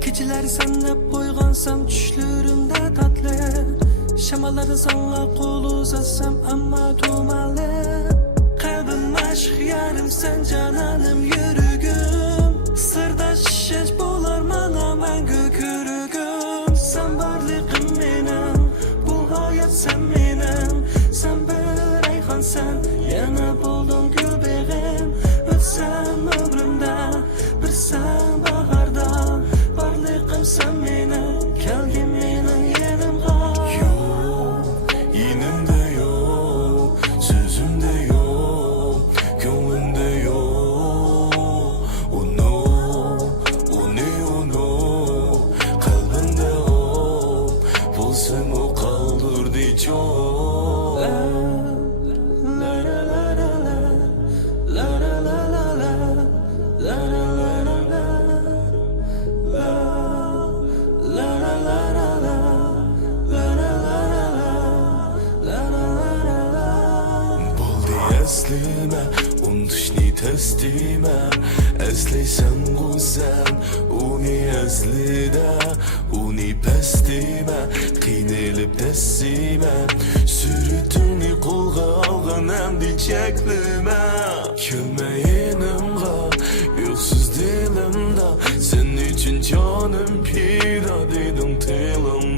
Geceleri senle boygansam düşlerimde tatlı. Şamaları sana kol uzatsam ama dumanlı. Kalbim aşk yarım sen cananım yürügüm. Sırdaş bular bana ben gökürügüm. Sen varlığım benim, bu hayat sen benim. Sen bir reyhan sen, yana buldun göbeğim. Ötsem ömrümde, bir sen baharda. Varlığım sen benim, kelgin benim yanımga. Yok, yenimde yok, sözümde yok, gönlümde yok. Oh no, oh ne oh no, kalbimde o, bulsam o kaldırdı çok. Eslime, untuşni teslime. Esleysen güzel, uni eslide, uni pestime. Qiynelip tesime, sürütünü kolga algan emdi çeklime. Kelmeyinimga, yoksuz dilimde, sen için canım pida dedim tilimde.